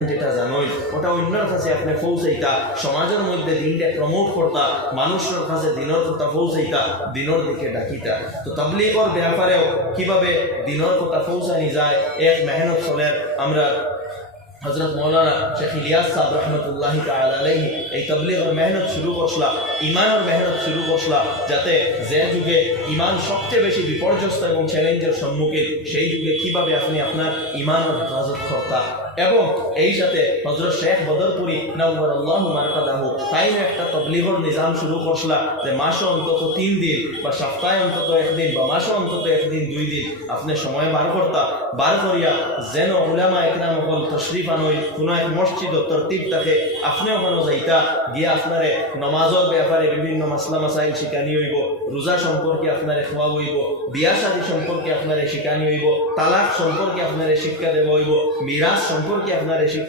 যেটা জানোই ওটা অন্যের কাছে আপনি পৌঁছাইতা, সমাজের মধ্যে দিনটা প্রমোট করতা, মানুষের কাছে দিনের কথা পৌঁছাইতা, দিনের দিকে ডাকিতা। তো তাবলীগের ব্যাপারেও কিভাবে দিনের কথা পৌঁছানি যায় এক মেহনত চলের আমরা হজরত মৌলানা শেখ ইলিয়াস সাহেব রহমতুল্লাহি তাআলা আলাইহি এই তাবলীগের মেহনত শুরু করছলা, ইমানের মেহনত শুরু করছলা, যাতে যে যুগে ইমান সবচেয়ে বেশি বিপর্যস্ত এবং চ্যালেঞ্জের সম্মুখীন, সেই যুগে কিভাবে আপনি আপনার ইমানের হেফাজত করতা। এবং এই সাথে হজরত শেখ বদরপুরি নাওয়ারাল্লাহু মারকাদাহু তাইও একটা তাবলীগের নিজাম শুরু করছলা যে মাসে অন্তত 3 দিন বা সপ্তাহে অন্তত 1 দিন বা মাসে অন্তত 1 দিন 2 দিন আপনি সময় বার করতা, বার করিয়া যেন উলামা একরাম হল তশরিফ আনই কোনো এক মসজিদ তরতিব থাকে, আপনি ওখানে যাইতা গিয়ে আপনারে নমাজের ব্যাপারে বিভিন্ন মাসলা মাসাইল শিখানি হইব, রোজা সম্পর্কে আপনারে খোয়া হইব, বিয়া শাদী সম্পর্কে আপনারে শিখানি হইব, তালাক সম্পর্কে আপনারে শিক্ষা দেব হইব, মিরাজ সম্পর্কে আপনারে শিক্ষা